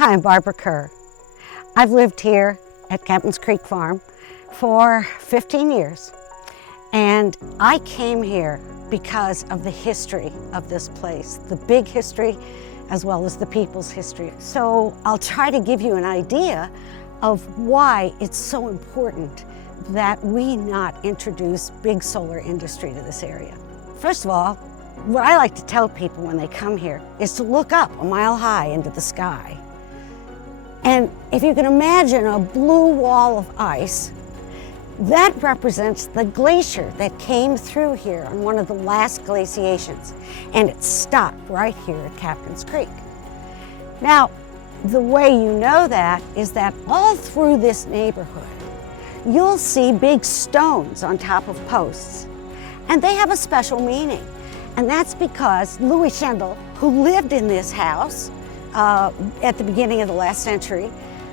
Hi, I'm Barbara Kerr. I've lived here at Captain's Creek Farm for 15 years, and I came here because of the history of this place, the big history as well as the people's history. So I'll try to give you an idea of why it's so important that we not introduce big solar industry to this area. First of all, what I like to tell people when they come here is to look up a mile high into the sky. And if you can imagine a blue wall of ice, that represents the glacier that came through here on one of the last glaciations, and it stopped right here at Captain's Creek. Now, the way you know that is that all through this neighborhood, you'll see big stones on top of posts, and they have a special meaning. And that's because Louis Schendel, who lived in this house at the beginning of the last century,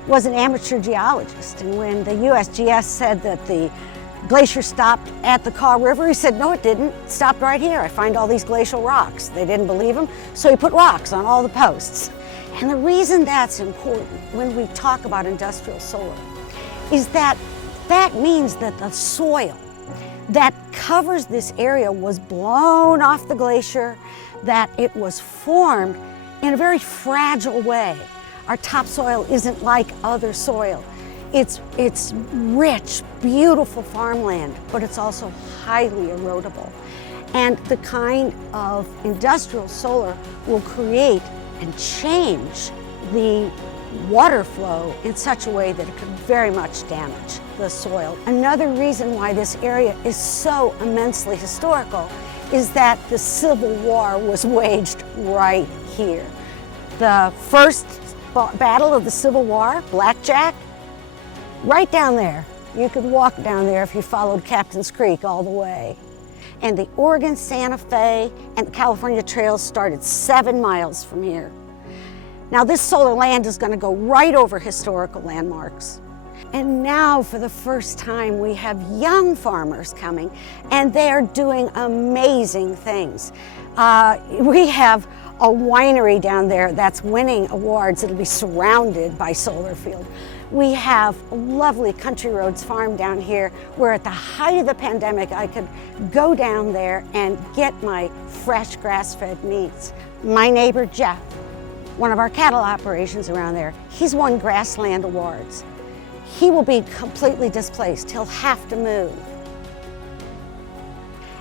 was an amateur geologist. And when the USGS said that the glacier stopped at the Kerr River, he said, no, it didn't. It stopped right here. I find all these glacial rocks. They didn't believe him, so he put rocks on all the posts. And the reason that's important when we talk about industrial solar is that that means that the soil that covers this area was blown off the glacier, that it was formed in a very fragile way. Our topsoil isn't like other soil. It's rich, beautiful farmland, but it's also highly erodible. And the kind of industrial solar will create and change the water flow in such a way that it could very much damage the soil. Another reason why this area is so immensely historical is that the Civil War was waged right here. The first battle of the Civil War, Blackjack, right down there. You could walk down there if you followed Captain's Creek all the way. And the Oregon, Santa Fe, and the California trails started 7 miles from here. Now this solar land is going to go right over historical landmarks. And now for the first time we have young farmers coming, and they're doing amazing things. We have a winery down there that's winning awards. It'll be surrounded by solar field. We have a lovely Country Roads farm down here where at the height of the pandemic I could go down there and get my fresh grass-fed meats. My neighbor Jeff, one of our cattle operations around there, he's won grassland awards. He will be completely displaced. He'll have to move.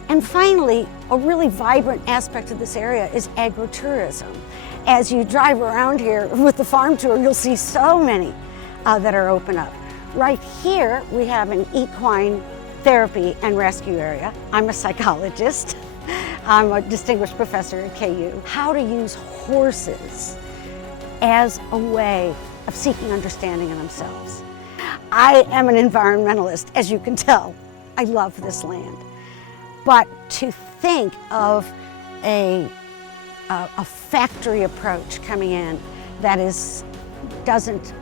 And finally, a really vibrant aspect of this area is agritourism. As you drive around here with the farm tour, you'll see so many that are open up. Right here, we have an equine therapy and rescue area. I'm a psychologist. I'm a distinguished professor at KU. How to use horses as a way of seeking understanding of themselves. I am an environmentalist, as you can tell. I love this land. But to think of a factory approach coming in that doesn't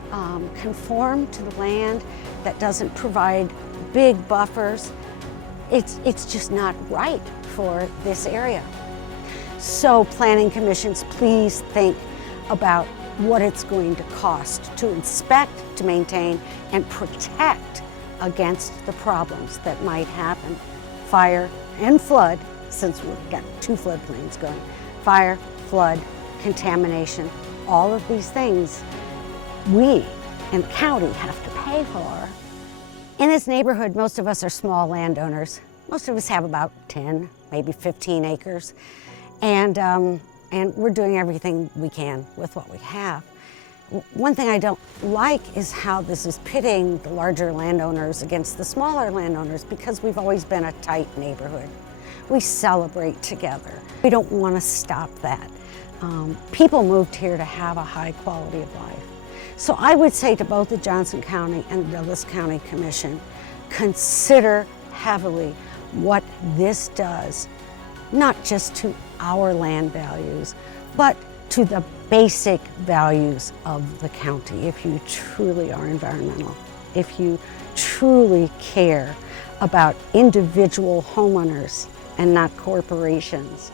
conform to the land, that doesn't provide big buffers, it's just not right for this area. So planning commissions, please think about what it's going to cost to inspect, to maintain, and protect against the problems that might happen. Fire and flood, since we've got 2 floodplains going. Fire, flood, contamination, all of these things we in the county have to pay for. In this neighborhood, most of us are small landowners. Most of us have about 10, maybe 15 acres. And we're doing everything we can with what we have. One thing I don't like is how this is pitting the larger landowners against the smaller landowners, because we've always been a tight neighborhood. We celebrate together. We don't want to stop that. People moved here to have a high quality of life. So I would say to both the Johnson County and the Douglas County Commission, consider heavily what this does, not just to our land values, but to the basic values of the county. If you truly are environmental, if you truly care about individual homeowners and not corporations.